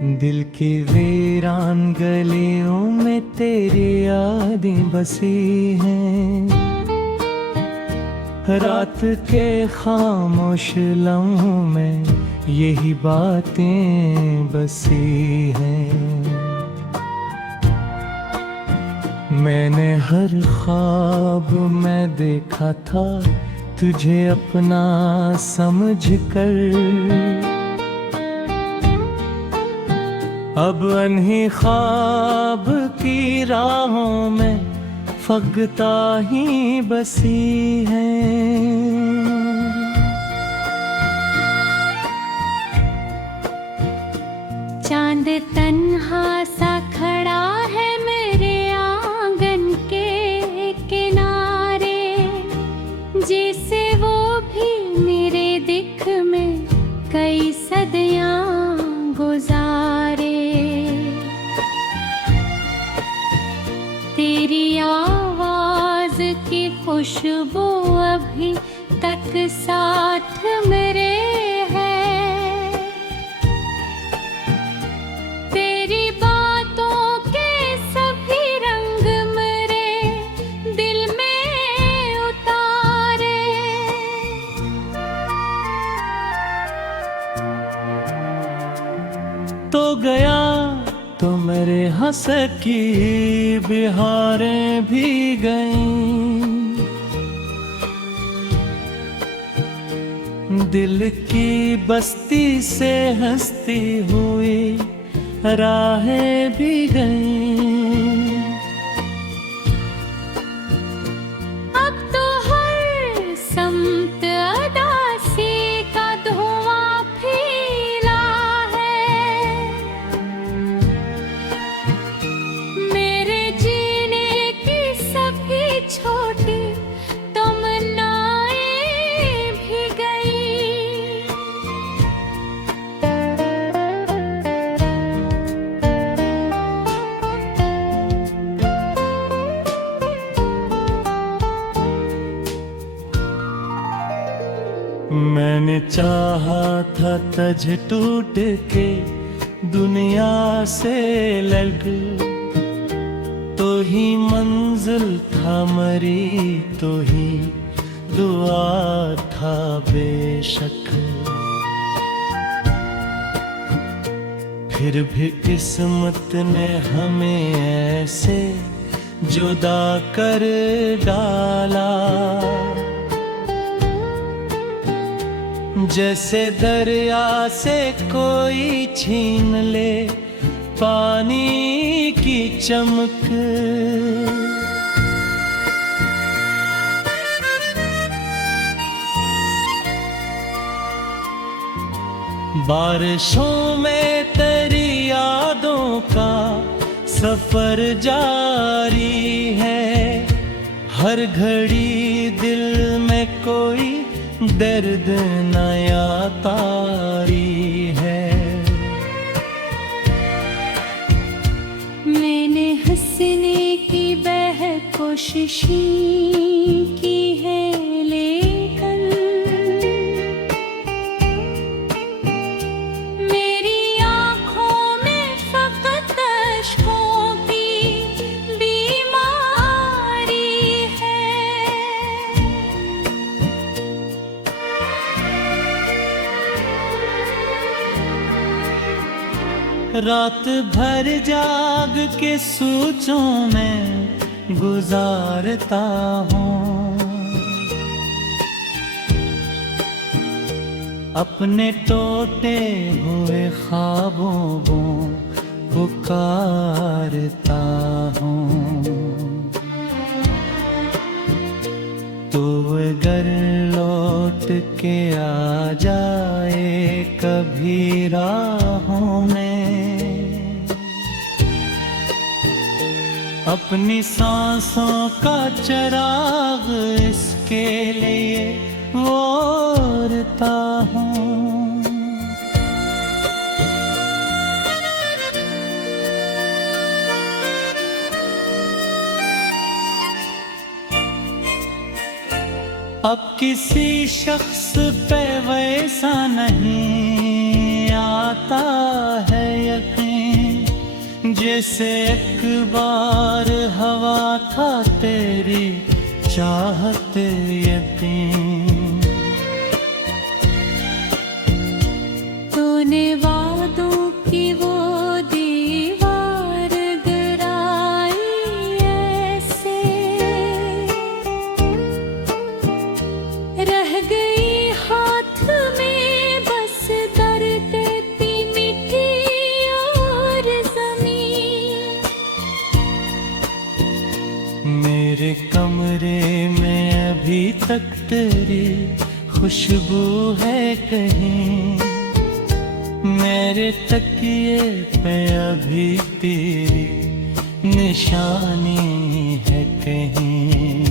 दिल की वीरान गलियों में तेरी यादें बसी हैं। रात के खामोश लम्हों में यही बातें बसी हैं। मैंने हर ख्वाब में देखा था तुझे अपना समझकर, अब अनही ख्वाब की राहों में फगता ही बसी है। चांद तन्हा सा खड़ा है मेरे आंगन के किनारे, जैसे वो भी मेरे दिख में कई सदियां गुजारे। तेरी आवाज की खुशबू अभी तक साथ मेरे है। तेरी बातों के सभी रंग मेरे दिल में उतारे। तो गया तो मेरे हंस की बहारें भी गईं, दिल की बस्ती से हंसती हुई राहें भी गईं। अब तो हर समत अदासी का धुआं फैला है। मेरे जीने की सभी छोटी तमन्नाएं भी गई। मैंने चाहा था तज टूट के दुनिया से लग, तो ही मंजिल था मरी तो ही दुआ था बेशक। फिर भी किस्मत ने हमें ऐसे जुदा कर डाला, जैसे दरिया से कोई छीन ले पानी की चमक। बारिशों में तेरी यादों का सफर जारी है। हर घड़ी दिल में कोई दर्द नया तारी है। मैंने हंसने की कोशिशें की है, लेकिन मेरी आँखों में फकत अश्कों की बीमारी है। रात भर जाग के सोचों में गुजारता हूँ, अपने टूटे हुए ख्वाबों को पुकारता हूँ। तो अगर लौट के आ जाए कभी राहों में, अपनी सांसों का चिराग इसके लिए ओरता हूँ। अब किसी शख्स पे वैसा नहीं आता है यकीन, जैसे एक बार हवा था तेरी चाहत यकीन। तूने वादों की वो दीवार गिराई ऐसे, रह गई हाथ में बस दर्द ती मिट्टी और जमीन। मेरे कमरे में अभी तक तेरी खुशबू है कहीं, मेरे तकिए पे अभी तेरी निशानी है कहीं।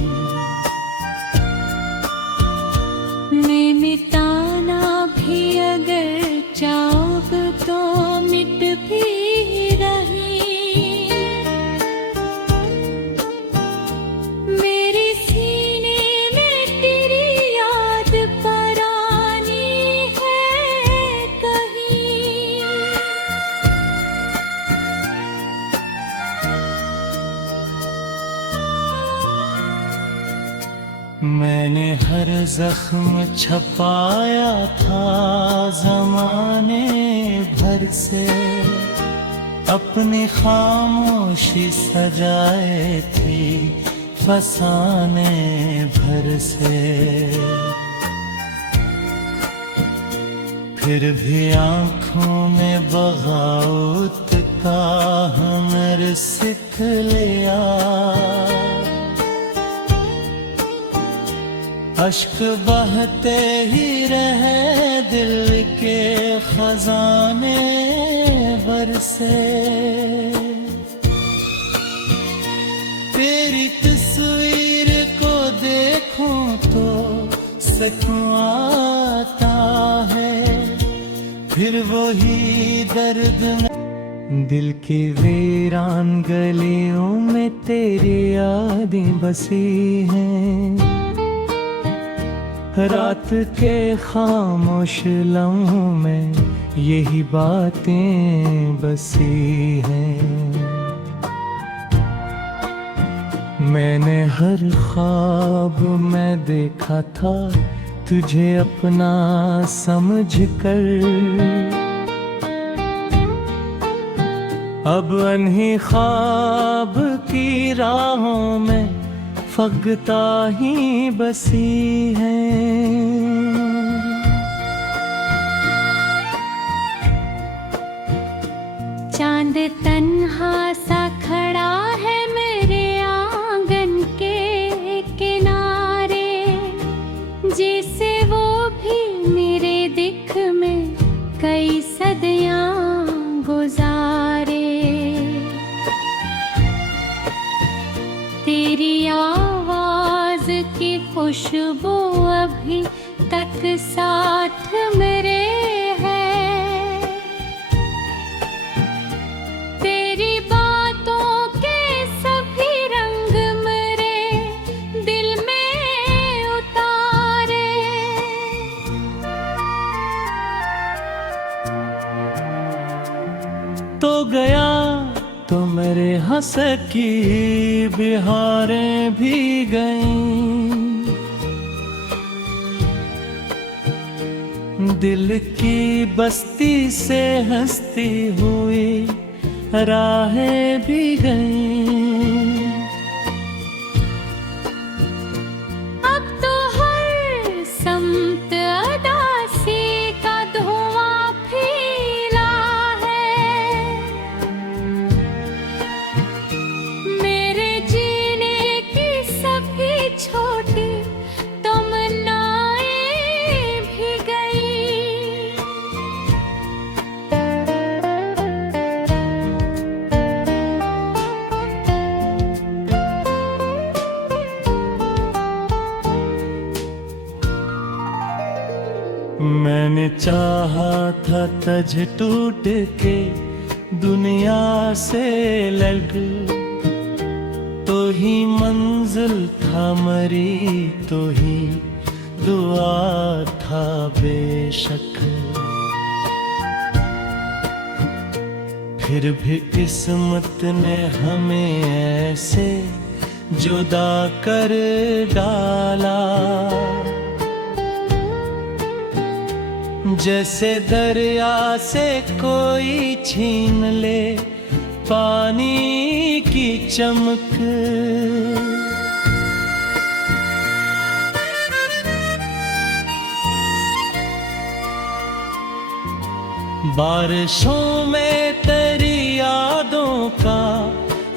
मैं मिटाना भी अगर चाहूँ तो मिट भी रही। मेरे सीने में तेरी याद परानी है कहीं। मैंने हर जख्म छपाया था जमाने भर से, अपनी खामोशी सजाए थी फसाने भर से। फिर भी आंखों में बगावत का हुनर सीख लिया, अश्क बहते ही रहे दिल के खजाने बरसे। तेरी तस्वीर को देखूं तो सुकून आता है, फिर वही दर्द दिल की वीरान गलियों में तेरी यादें बसी हैं। रात के खामोश लम्हों में यही बातें बसी हैं। मैंने हर ख्वाब में देखा था तुझे अपना समझकर, अब अनही ख्वाब की राहों में फगता ही बसी है। चांद तन्हा सा खड़ा है मेरे आंगन के किनारे, जैसे वो भी मेरे दिख में कई सदियां गुजारे। तेरी आवाज की खुशबू अभी तक साथ मेरे है, तेरी बातों के सभी रंग मेरे दिल में उतारे। तो गया तो मेरे हंस की बिहारें भी गईं, दिल की बस्ती से हंसती हुई राहें भी गईं। अब तो हर समत अदासी का धुआं फैला है, मेरे जीने की सभी छोटी तमन्नाएं भी गई। मैंने चाहा था तज टूट के दुनिया से लग, तो ही मंजिल था मरी तो ही दुआ था बेशक। फिर भी किस्मत ने हमें ऐसे जुदा कर डाला, जैसे दरिया से कोई छीन ले पानी की चमक। बारिशों में तेरी यादों का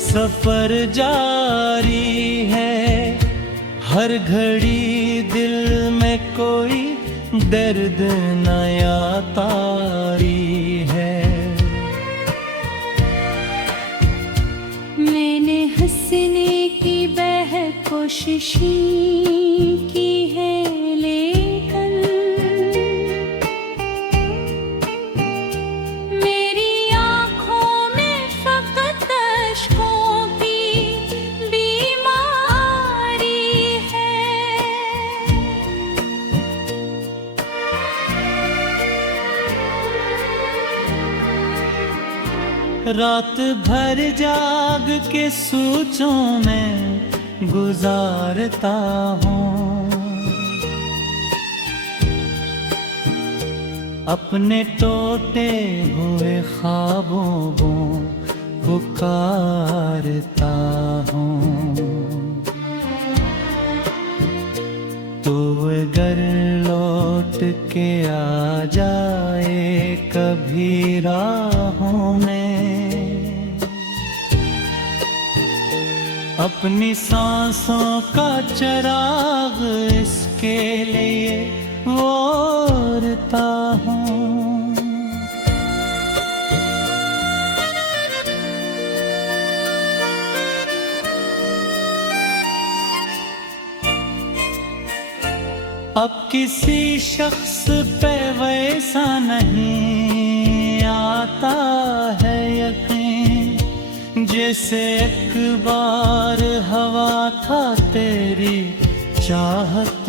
सफर जारी है, हर घड़ी दिल में कोई दर्द नया तारी है। मैंने हंसने की कोशिशें की है, लेकिन मेरी आँखों में फकत अश्कों की बीमारी है। रात भर जाग के सोचों में गुजारता हूँ, अपने टूटे हुए ख्वाबों को पुकारता हूँ। तो अगर लौट के आ जाए कभी राहों में, अपनी सांसों का चिराग इसके लिए ओरता हूँ। अब किसी शख्स पे वैसा नहीं आता है यकीन, जैसे एक बार हवा था तेरी चाहत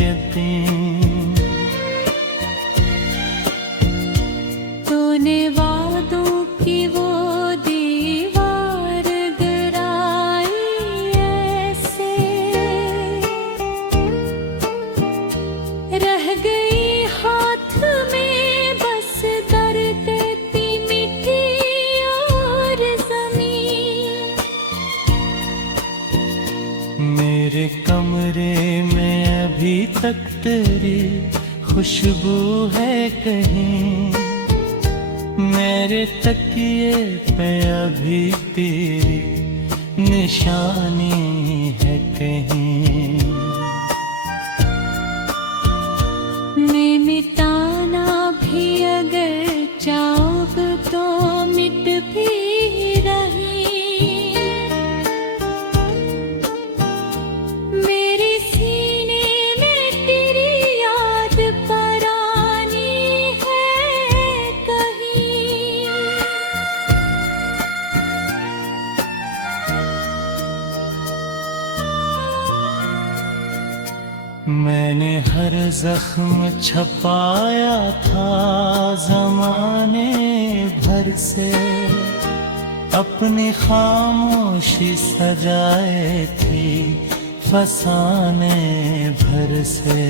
यकीन। तूने वादों की वो दीवार गिराई ऐसे, रह गई हाथ में बस दर्द ती मिट्टी और जमीन। मेरे कमरे में अभी तक तेरी खुशबू है कहीं, मेरे तकिए पे अभी तेरी निशानी है कहीं। मैं मिटाना भी अगर चाहूँ तो मिट भी रही, मेरे सीने में तेरी याद परानी है कहीं। मैंने हर जख्म छपाया था जमाने भर से, अपनी खामोशी सजाए थी फसाने भर से।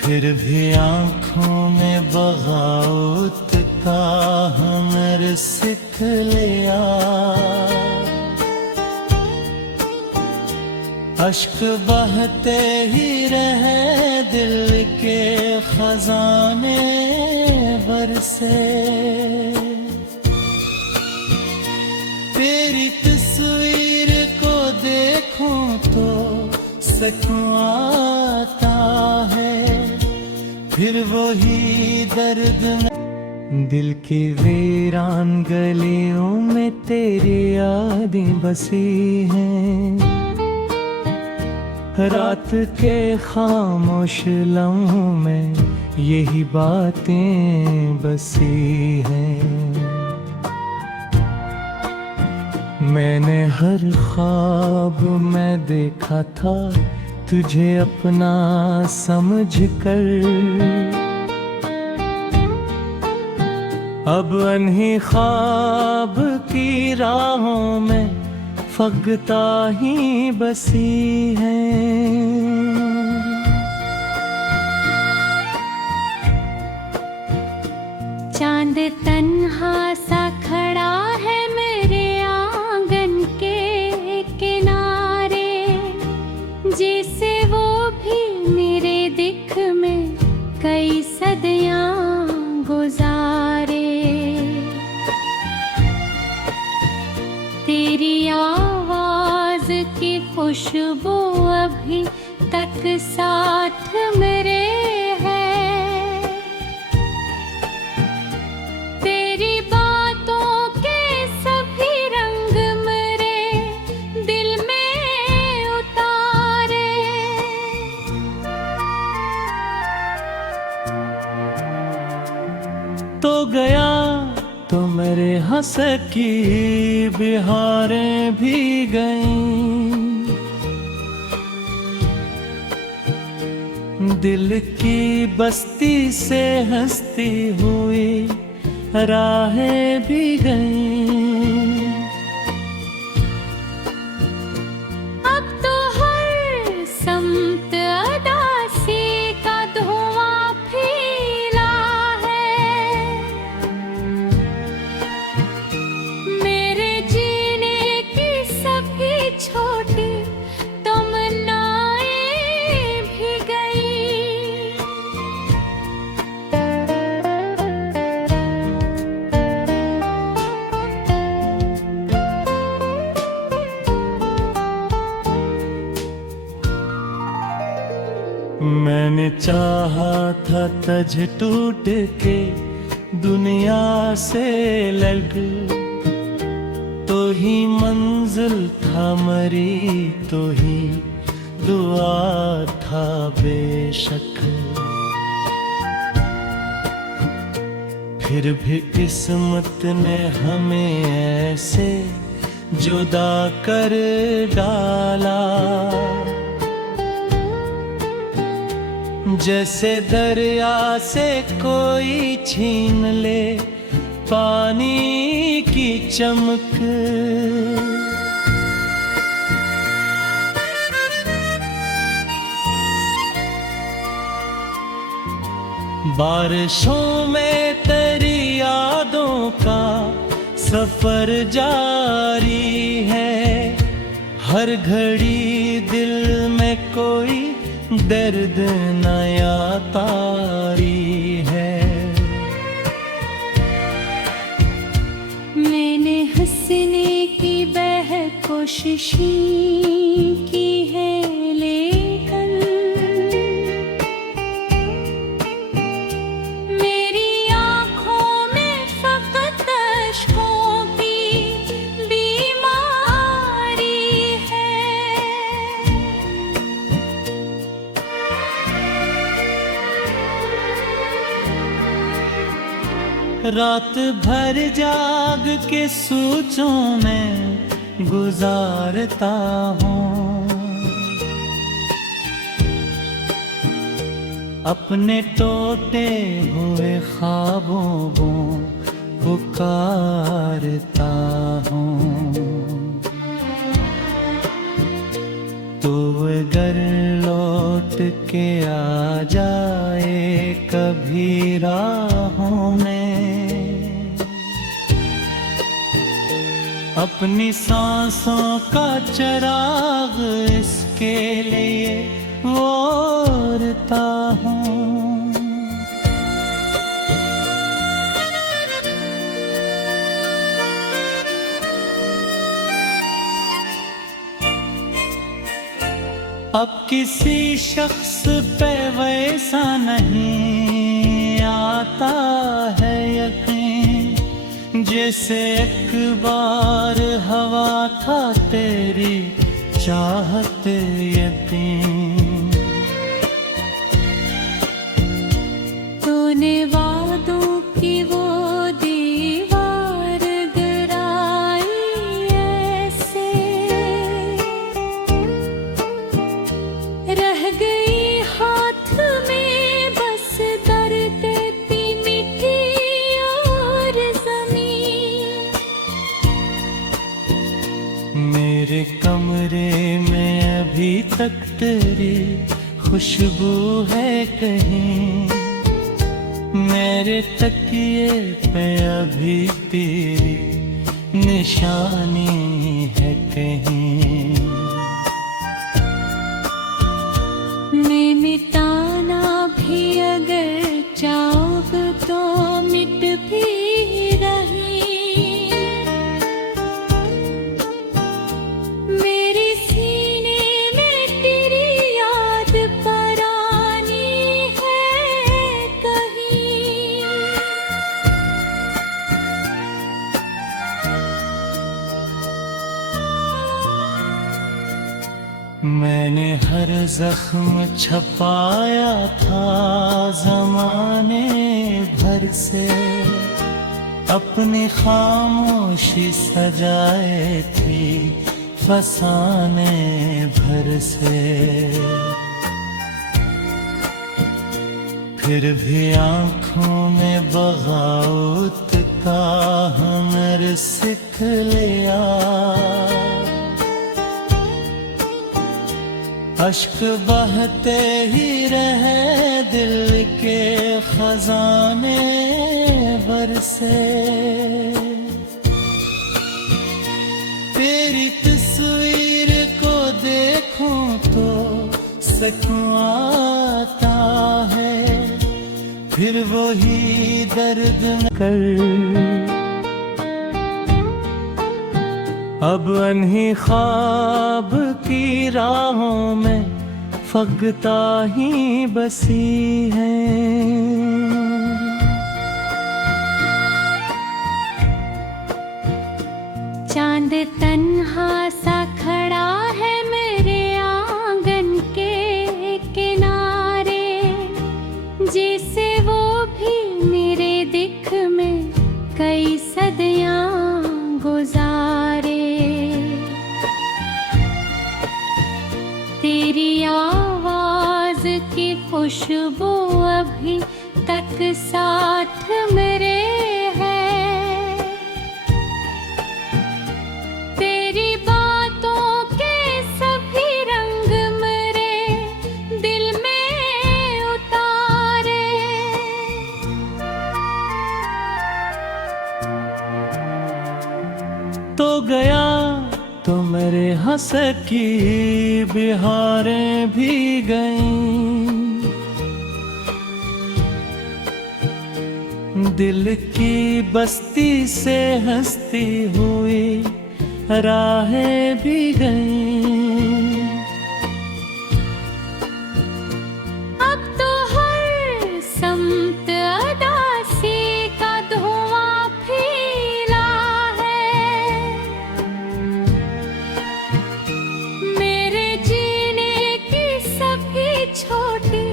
फिर भी आँखों में बगावत का हुनर सीख लिया, अश्क बहते ही रहे दिल के खजाने बरसे। तेरी तस्वीर को देखूं तो सुकून आता है, फिर वही दर्द दिल की वीरान गलियों में तेरी यादें बसी हैं। रात के खामोश लम्हों में यही बातें बसी हैं। मैंने हर ख्वाब में देखा था तुझे अपना समझकर, अब अन्ही ख्वाब की राहों में फगता ही बसी है। चांद तन्हा सा खड़ा है मेरे आंगन के किनारे, जैसे वो भी मेरे दिख में कई सदियां गुजारे। तेरी आवाज की खुशबू अभी तक साथ मेरे है, तेरी बातों के सभी रंग मेरे दिल में उतारे। तो गया तो मेरे हंस की बिहारें भी गईं, दिल की बस्ती से हंसती हुई राहें भी गईं। अब तो हर समत अदासी का धुआं फैला है, मेरे जीने की सभी छोटी तमन्नाएं भी गई। मैंने चाहा था तज टूट के दुनिया से लग, तो ही मंजिल था मरी तो ही दुआ था बेशक। फिर भी किस्मत ने हमें ऐसे जुदा कर डाला, जैसे दरिया से कोई छीन ले पानी की चमक। बारिशों में तेरी यादों का सफर जारी है, हर घड़ी दिल में कोई दर्द नया तारी है। मैंने हंसने की कोशिशें की है, लेकिन मेरी आँखों में फकत अश्कों की बीमारी है। रात भर जाग के सोचों में गुजारता हूँ, अपने टूटे हुए ख्वाबों को पुकारता हूँ। तो अगर लौट के आ जाए कभी राहों में, अपनी सांसों का चिराग इसके लिए ओरता हूँ। अब किसी शख्स पे वैसा नहीं आता है यकीन, जैसे एक बार हवा था तेरी चाहत यकीन। तूने वादों की वो दीवार गिराई ऐसे, रह गई हाथ में बस दर्द ती मीठी और तक तेरी खुशबू है कहीं, मेरे तकिए पे अभी तेरी निशानी है कहीं। मैं मिटाना भी अगर चाहोग तो मिट भी रही, मेरे सीने में तेरी याद परानी है कहीं। मैंने हर जख्म छपाया था जमाने भर से, अपनी खामोशी सजाए थी फसाने भर से। फिर भी आँखों में बगावत का हुनर सीख लिया, अश्क बहते ही रहे दिल के खजाने बरसे। तेरी तस्वीर को देखूं तो सुकून आता है, फिर वही दर्द कर। अब अनही ख्वाब की राहों में फगता ही बसी है। चांद तन्हा सा खड़ा है मेरे आंगन के किनारे, जैसे वो भी मेरे दिख में कई सदियां गुजारे। तेरी आवाज की खुशबू अभी तक साथ मेरे है, तेरी बातों के सभी रंग मेरे दिल में उतारे। तो गया तो मेरे हंस की बिहारें भी गईं, दिल की बस्ती से हंसती हुई राहें भी गईं। अब तो हर समत अदासी का धुआं फैला है, मेरे जीने की सभी छोटी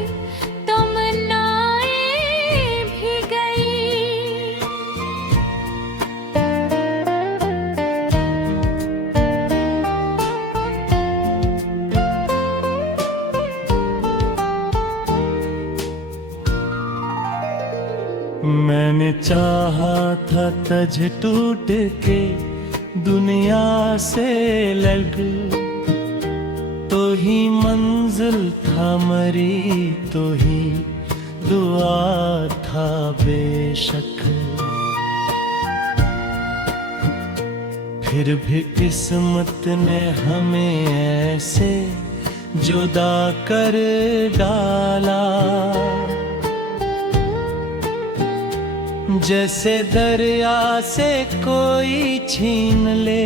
तमन्नाएं भी गई। मैंने चाहा था तज टूट के दुनिया से लग, तो ही मंजिल था मरी तो ही दुआ था बेशक। फिर भी किस्मत ने हमें ऐसे जुदा कर डाला, जैसे दरिया से कोई छीन ले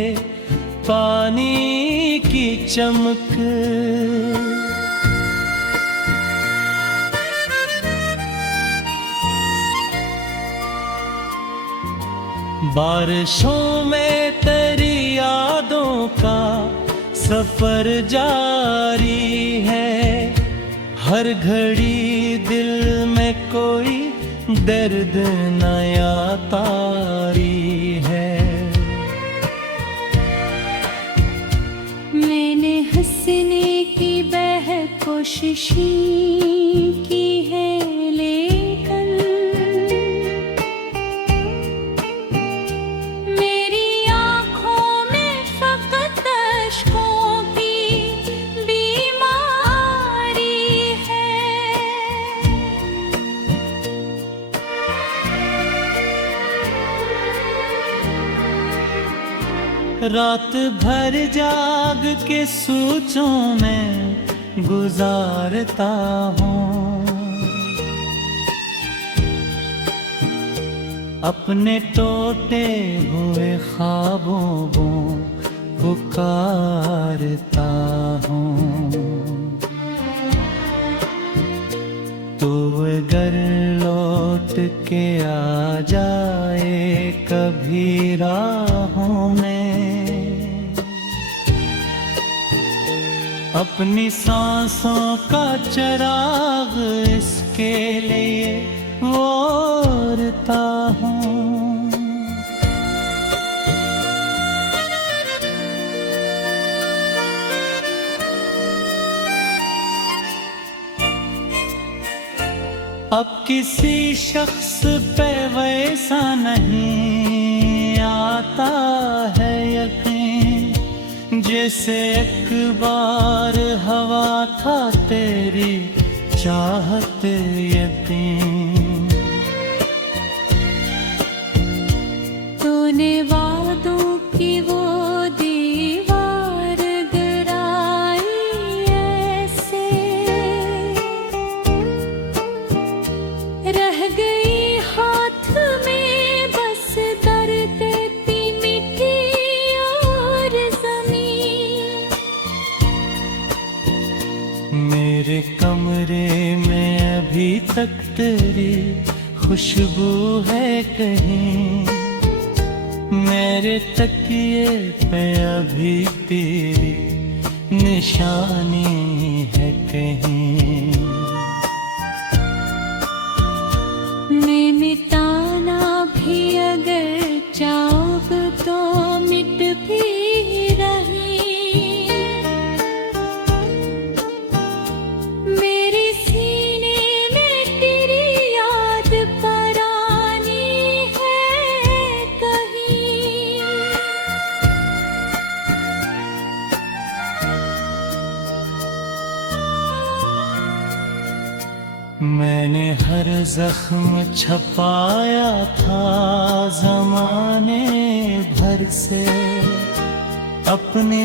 पानी की चमक। बारिशों में तेरी यादों का सफर जारी है, हर घड़ी दिल में कोई दर्द नया तारी है। मैंने हंसने की कोशिशें की है, लेकिन मेरी आँखों में फकत अश्कों की बीमारी रात भर जाग के सोचों में गुजारता हूँ। अपने टूटे हुए ख्वाबों को पुकारता हूँ। तो अगर लौट के आ जाए कभी राहों में, अपनी सांसों का चिराग इसके लिए ओरता हूँ। अब किसी शख्स पे वैसा नहीं आता है यकीन, जैसे एक बार हवा था तेरी चाहत यकीन। तूने वादों की वो दीवार गिराई ऐसे, रह गई हाथ में बस दर्द की मिट्टी और जमीन। मेरे कमरे में अभी तक तेरी खुशबू है कहीं, मेरे तकिए पे अभी तेरी निशानी है कहीं। मैं मिटाना भी अगर चाहूँ तो मिट भी रही, मेरे सीने में तेरी याद परानी है कहीं। मैंने हर जख्म छपाया था ज़माने भर से अपनी